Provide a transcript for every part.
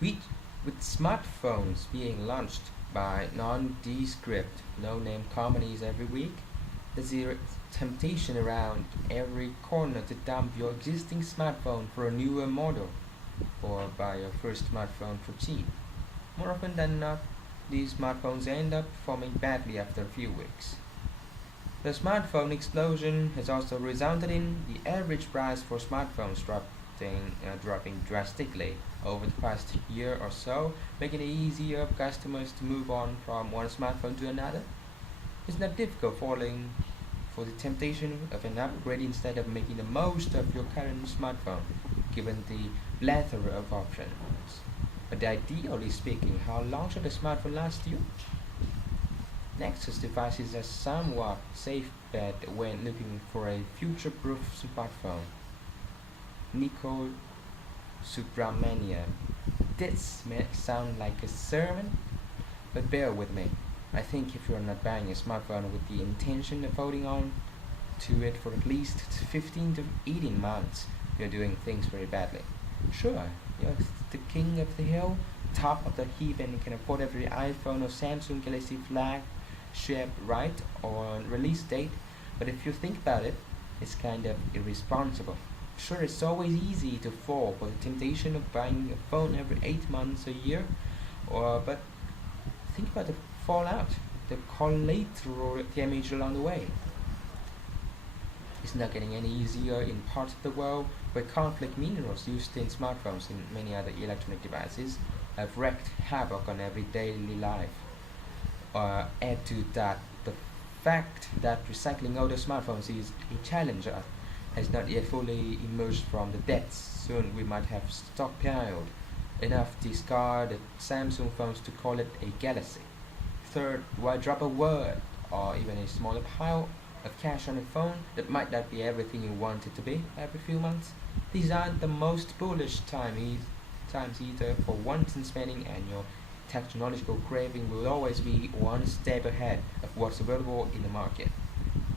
With, with smartphones being launched by nondescript, no-name companies every week, there's a temptation around every corner to dump your existing smartphone for a newer model or buy your first smartphone for cheap. More often than not, these smartphones end up performing badly after a few weeks. The smartphone explosion has also resulted in the average price for smartphones dropping drastically over the past year or so, making it easier for customers to move on from one smartphone to another. It's not difficult falling for the temptation of an upgrade instead of making the most of your current smartphone, given the plethora of options. But ideally speaking, how long should a smartphone last you? Nexus devices a somewhat safe bet when looking for a future-proof smartphone. Nico Subramanian. This may sound like a sermon, but bear with me. I think if you're not buying a smartphone with the intention of holding on to it for at least 15 to 18 months, you're doing things very badly. Sure, you're the king of the hill, top of the heap, and can afford every iPhone or Samsung Galaxy flagship right on release date, but if you think about it, it's kind of irresponsible. Sure, it's always easy to fall for the temptation of buying a phone every 8 months a year, but think about the fallout, the collateral damage along the way. It's not getting any easier in parts of the world where conflict minerals used in smartphones and many other electronic devices have wreaked havoc on everyday life. Add to that the fact that recycling older smartphones is a challenge has not yet fully emerged from the depths. Soon we might have stockpiled enough discarded Samsung phones to call it a galaxy. Third, why drop a word or even a smaller pile of cash on a phone that might not be everything you want it to be every few months? These aren't the most bullish times either for wanton spending, and your technological craving will always be one step ahead of what's available in the market.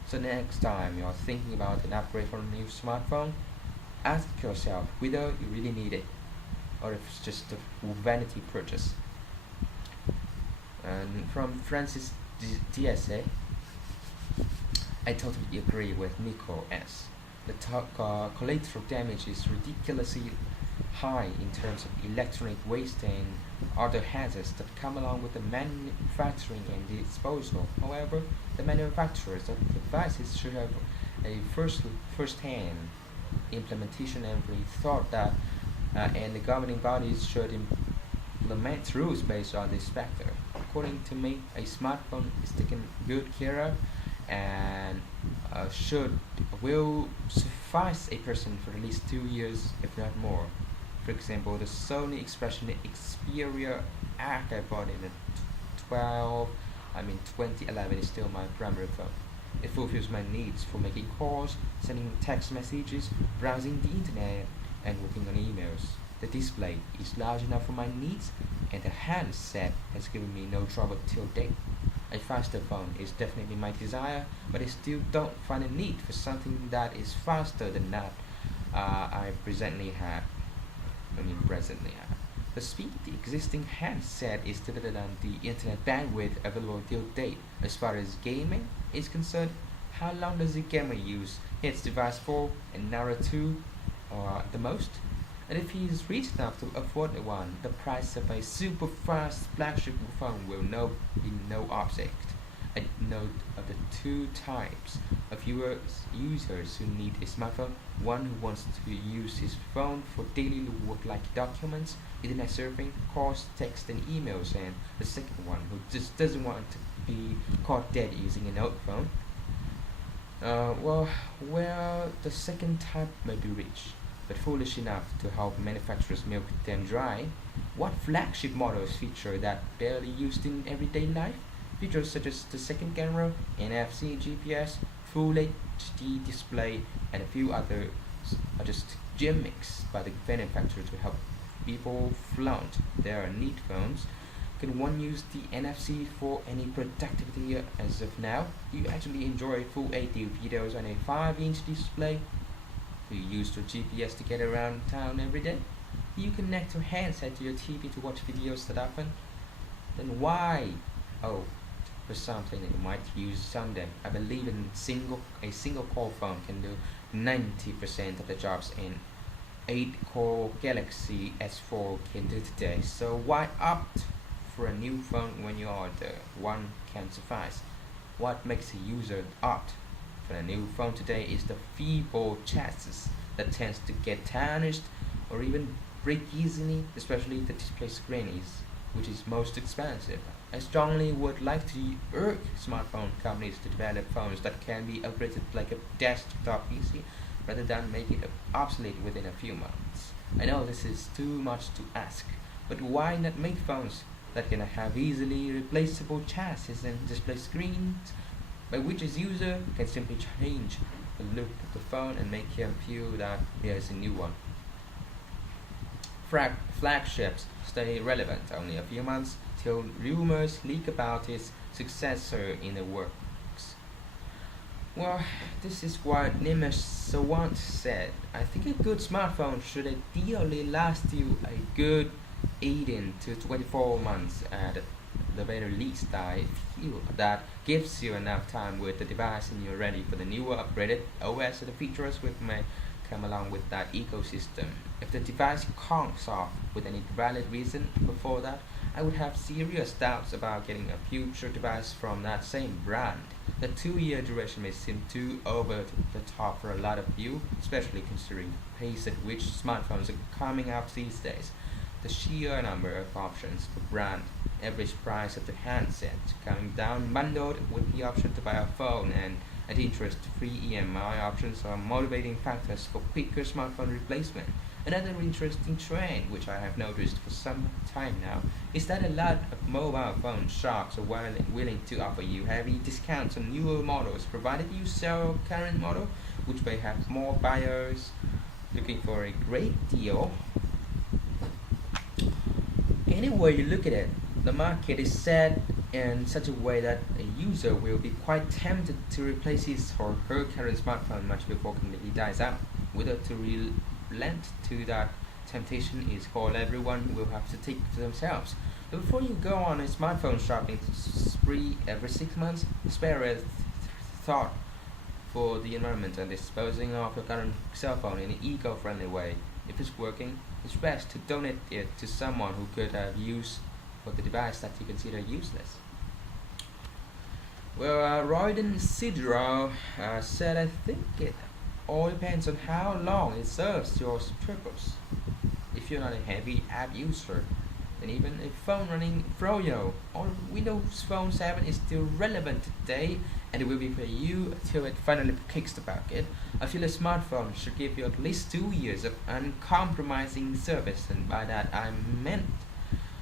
So next time you're thinking about an upgrade for a new smartphone, ask yourself whether you really need it or if it's just a vanity purchase. And from Francis DSA, I totally agree with Nico S. The collateral damage is ridiculously high in terms of electronic waste and other hazards that come along with the manufacturing and the disposal. However, the manufacturers of the devices should have a first-hand implementation and we thought that and the governing bodies should implement rules based on this factor. According to me, a smartphone is taken good care of and should will suffice a person for at least 2 years, if not more. For example, the Sony Expression Xperia Arc I bought in the 2011 is still my primary phone. It fulfills my needs for making calls, sending text messages, browsing the internet, and working on emails. The display is large enough for my needs, and the handset has given me no trouble till date. A faster phone is definitely my desire, but I still don't find a need for something that is faster than that I presently have. Presently have. The speed of the existing handset is dependent on the internet bandwidth available till date. As far as gaming is concerned, how long does a gamer use his device for? An hour or two, or the most? And if he is rich enough to afford one, the price of a super fast flagship phone will be no object. A note of the two types of users who need a smartphone: one who wants to use his phone for daily work-like documents, internet surfing, calls, text, and emails, and the second one who just doesn't want to be caught dead using an old phone. Well, the second type may be rich, but foolish enough to help manufacturers milk them dry. What flagship models feature that barely used in everyday life? Features such as the second camera, NFC, GPS, Full HD display, and a few others are just gimmicks by the manufacturer to help people flaunt their neat phones. Can one use the NFC for any productivity as of now? Do you actually enjoy full HD videos on a 5-inch display? Do you use your GPS to get around town every day? You connect your handset to your TV to watch videos that often. Then why? Oh, for something that you might use someday. I believe a single core phone can do 90% of the jobs in 8-core Galaxy S4 can do today. So why opt for a new phone when the one can suffice? What makes a user opt for a new phone today is the feeble chassis that tends to get tarnished or even break easily, especially if the display screen which is most expensive. I strongly would like to urge smartphone companies to develop phones that can be upgraded like a desktop PC rather than make it obsolete within a few months. I know this is too much to ask, but why not make phones that can have easily replaceable chassis and display screens by which a user can simply change the look of the phone and make him feel that he has a new one. Flagships stay relevant only a few months till rumors leak about its successor in the works. Well, this is what Nimesh Sawant said. I think a good smartphone should ideally last you a good 18 to 24 months at the very least. I feel that gives you enough time with the device and you're ready for the newer upgraded OS and the features which may come along with that ecosystem. If the device conks off with any valid reason before that, I would have serious doubts about getting a future device from that same brand. The 2 year duration may seem too over the top for a lot of you, especially considering the pace at which smartphones are coming out these days. The sheer number of options per brand, average price of the handset coming down bundled with the option to buy a phone and at interest-free EMI options are motivating factors for quicker smartphone replacement. Another interesting trend, which I have noticed for some time now, is that a lot of mobile phone shops are willing to offer you heavy discounts on newer models, provided you sell a current model, which may have more buyers looking for a great deal. Any way you look at it, the market is set in such a way that a user will be quite tempted to replace his or her current smartphone much before completely dies out. Whether to relent to that temptation is call everyone will have to take to themselves. But before you go on a smartphone shopping spree every 6 months, spare a thought for the environment and disposing of your current cell phone in an eco-friendly way. If it's working, it's best to donate it to someone who could have use for the device that you consider useless. Well, Royden Sidro said, I think it all depends on how long it serves your purpose. If you're not a heavy app user, then even a phone running Froyo or Windows Phone 7 is still relevant today and it will be for you till it finally kicks the bucket. I feel a smartphone should give you at least 2 years of uncompromising service, and by that I meant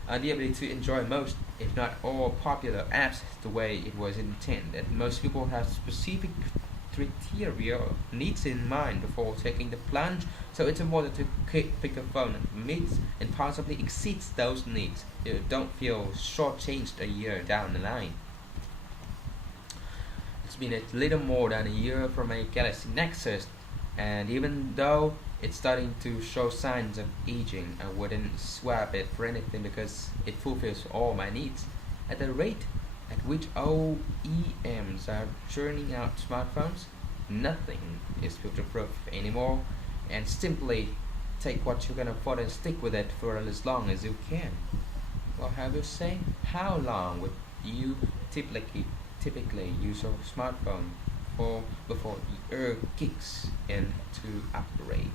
the ability to enjoy most, if not all, popular apps the way it was intended. Most people have specific criteria needs in mind before taking the plunge, so it's important to pick a phone that meets and possibly exceeds those needs. You don't feel shortchanged a year down the line. It's been a little more than a year from a Galaxy Nexus, and even though it's starting to show signs of aging, I wouldn't swap it for anything because it fulfills all my needs. At the rate at which OEMs are churning out smartphones, nothing is future-proof anymore, and simply take what you can afford and stick with it for as long as you can. Well, have you say, how long would you typically use your smartphone for before the urge kicks in to upgrade?